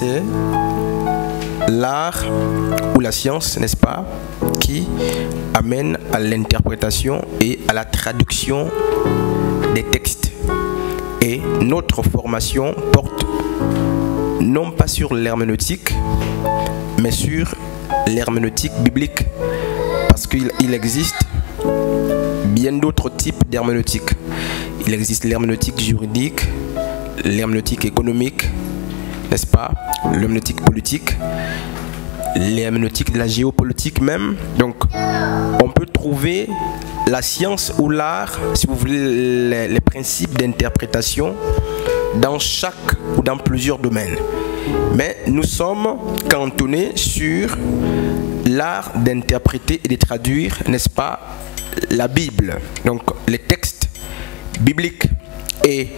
c'est l'art ou la science, n'est-ce pas, qui amène à l'interprétation et à la traduction des textes. Et notre formation porte non pas sur l'herméneutique, mais sur l'herméneutique biblique. Parce qu'il existe bien d'autres types d'herméneutique. Il existe l'herméneutique juridique, l'herméneutique économique, n'est-ce pas, l'herméneutique politique, l'herméneutique de la géopolitique même. Donc, on peut trouver la science ou l'art, si vous voulez, les principes d'interprétation dans chaque ou dans plusieurs domaines. Mais nous sommes cantonnés sur l'art d'interpréter et de traduire, n'est-ce pas, la Bible, donc les textes bibliques. Et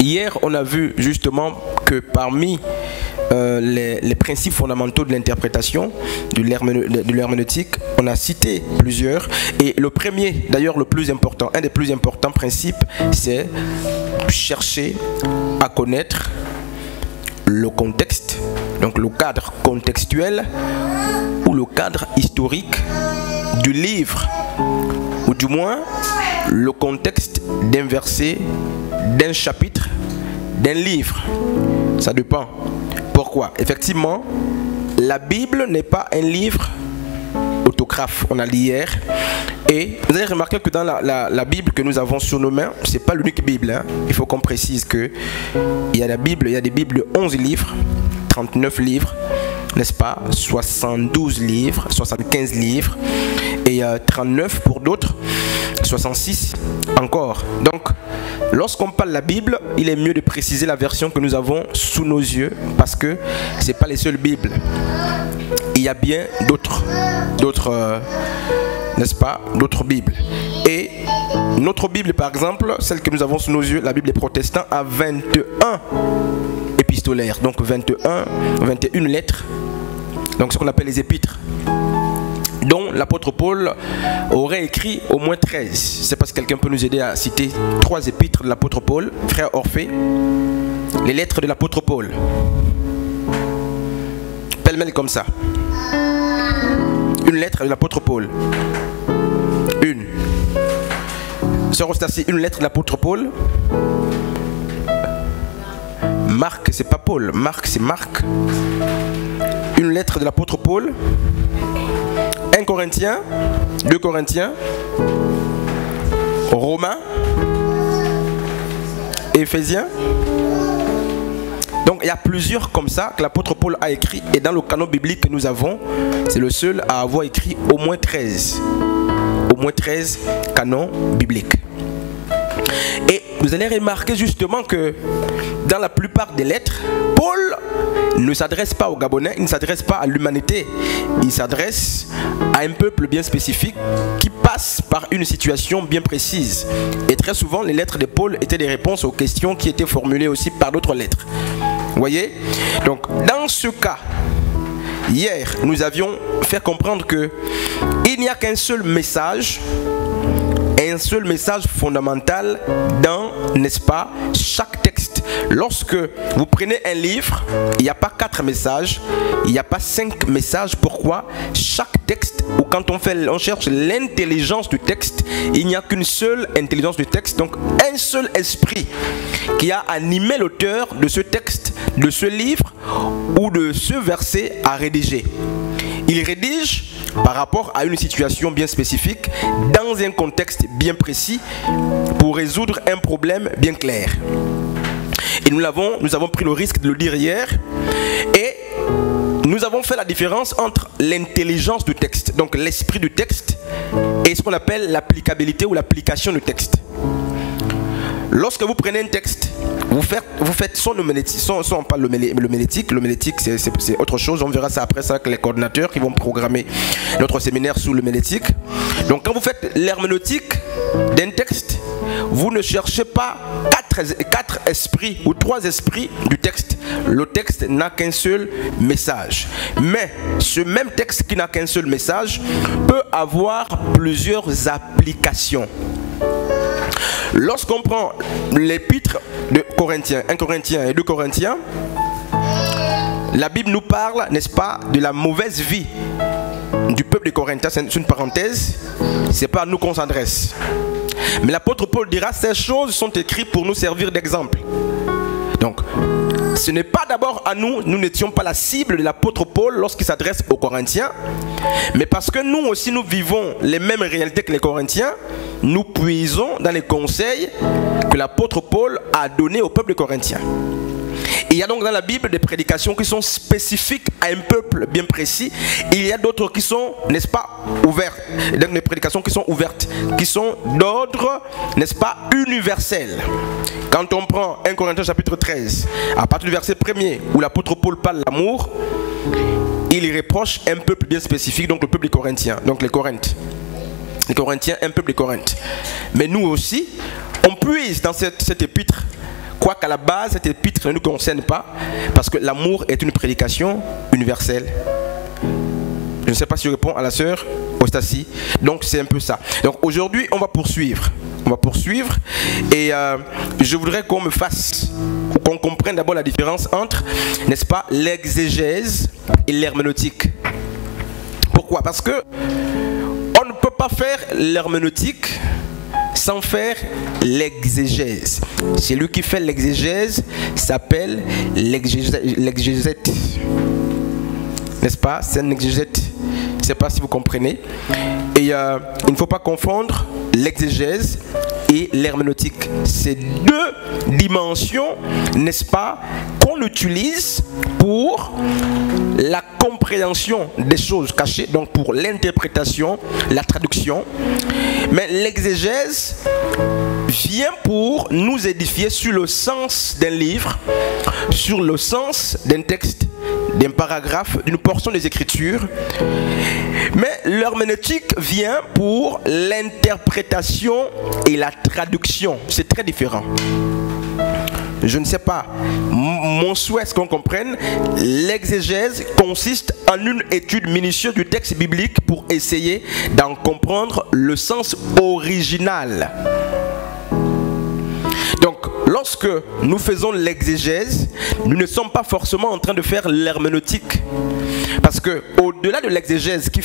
hier, on a vu justement que parmi les principes fondamentaux de l'interprétation, de l'herméneutique, on a cité plusieurs. Et le premier, d'ailleurs le plus important, un des plus importants principes, c'est chercher à connaître le contexte, donc le cadre contextuel ou le cadre historique du livre, ou du moins le contexte d'un verset, d'un chapitre, d'un livre. Ça dépend. Pourquoi? Effectivement, la Bible n'est pas un livre autographe, on a lu hier. Et vous avez remarqué que dans la Bible que nous avons sur nos mains, ce n'est pas l'unique Bible. Hein. Il faut qu'on précise qu'il y a la Bible, il y a des Bibles 11 livres, 39 livres, n'est-ce pas, 72 livres, 75 livres, et 39 pour d'autres, 66 encore. Donc, lorsqu'on parle de la Bible, il est mieux de préciser la version que nous avons sous nos yeux, parce que ce n'est pas les seules Bibles. Il y a bien d'autres n'est-ce pas, d'autres Bibles. Et notre Bible, par exemple, celle que nous avons sous nos yeux, la Bible des protestants, a 21 épistolaires, donc 21 lettres, donc ce qu'on appelle les épîtres, dont l'apôtre Paul aurait écrit au moins 13. C'est parce que quelqu'un peut nous aider à citer 3 épîtres de l'apôtre Paul, frère Orphée, les lettres de l'apôtre Paul, pêle-mêle comme ça. Une lettre de l'apôtre Paul. Une. Sœur Ostassi, une lettre de l'apôtre Paul. Marc, c'est pas Paul. Marc, c'est Marc. Une lettre de l'apôtre Paul. 1 Corinthiens. 2 Corinthiens. Romains. Éphésiens. Donc il y a plusieurs comme ça que l'apôtre Paul a écrit, et dans le canon biblique que nous avons, c'est le seul à avoir écrit au moins 13. Au moins 13 canons bibliques. Et vous allez remarquer justement que dans la plupart des lettres, Paul ne s'adresse pas aux Gabonais, il ne s'adresse pas à l'humanité. Il s'adresse à un peuple bien spécifique qui passe par une situation bien précise. Et très souvent, les lettres de Paul étaient des réponses aux questions qui étaient formulées aussi par d'autres lettres. Vous voyez? Donc, dans ce cas, hier, nous avions fait comprendre que il n'y a qu'un seul message, un seul message fondamental dans, n'est-ce pas, chaque texte. Lorsque vous prenez un livre, il n'y a pas 4 messages, il n'y a pas 5 messages. Pourquoi? Chaque texte, ou quand on cherche l'intelligence du texte, il n'y a qu'une seule intelligence du texte, donc un seul esprit qui a animé l'auteur de ce texte, de ce livre ou de ce verset à rédiger. Il rédige par rapport à une situation bien spécifique, dans un contexte bien précis, pour résoudre un problème bien clair. Et nous avons pris le risque de le dire hier, et nous avons fait la différence entre l'intelligence du texte, donc l'esprit du texte, et ce qu'on appelle l'applicabilité ou l'application du texte. Lorsque vous prenez un texte, vous faites son homélétique, on parle l'homélétique c'est autre chose, on verra ça après ça avec les coordinateurs qui vont programmer notre séminaire sous l'homélétique. Donc quand vous faites l'herméneutique d'un texte, vous ne cherchez pas 4 esprits ou 3 esprits du texte. Le texte n'a qu'un seul message. Mais ce même texte qui n'a qu'un seul message peut avoir plusieurs applications. Lorsqu'on prend l'épître de Corinthiens, 1 Corinthiens et 2 Corinthiens, la Bible nous parle, n'est-ce pas, de la mauvaise vie du peuple de Corinthiens. C'est une parenthèse, c'est pas à nous qu'on s'adresse. Mais l'apôtre Paul dira, ces choses sont écrites pour nous servir d'exemple. Donc, ce n'est pas d'abord à nous, nous n'étions pas la cible de l'apôtre Paul lorsqu'il s'adresse aux Corinthiens, mais parce que nous aussi nous vivons les mêmes réalités que les Corinthiens, nous puisons dans les conseils que l'apôtre Paul a donnés au peuple corinthien. Il y a donc dans la Bible des prédications qui sont spécifiques à un peuple bien précis. Il y a d'autres qui sont, n'est-ce pas, ouvertes. Donc des prédications qui sont ouvertes, qui sont d'ordre, n'est-ce pas, universel. Quand on prend 1 Corinthiens chapitre 13, à partir du verset 1er, où l'apôtre Paul parle de l'amour, il y reproche un peuple bien spécifique, donc le peuple des Corinthiens, donc les Corinthes. Les Corinthiens, un peuple des Corinthes. Mais nous aussi, on puise dans cette épître, quoiqu'à la base, cette épître ne nous concerne pas, parce que l'amour est une prédication universelle. Je ne sais pas si je réponds à la sœur Ostassi. Donc c'est un peu ça. Donc aujourd'hui, on va poursuivre. On va poursuivre. Et je voudrais qu'on me fasse, qu'on comprenne d'abord la différence entre, n'est-ce pas, l'exégèse et l'herméneutique. Pourquoi? Parce que on ne peut pas faire l'herméneutique sans faire l'exégèse. Celui qui fait l'exégèse s'appelle l'exégète. N'est-ce pas? C'est un exégète. Je ne sais pas si vous comprenez. Et il ne faut pas confondre l'exégèse et l'herméneutique. C'est deux dimensions, n'est-ce pas, qu'on utilise pour la compréhension des choses cachées, donc pour l'interprétation, la traduction. Mais l'exégèse vient pour nous édifier sur le sens d'un livre, sur le sens d'un texte, d'un paragraphe, d'une portion des Écritures. Mais l'herméneutique vient pour l'interprétation et la traduction. C'est très différent. Je ne sais pas, mon souhait, est-ce qu'on comprenne, l'exégèse consiste en une étude minutieuse du texte biblique pour essayer d'en comprendre le sens original. Donc, lorsque nous faisons l'exégèse, nous ne sommes pas forcément en train de faire l'herméneutique. Parce que, au-delà de l'exégèse qui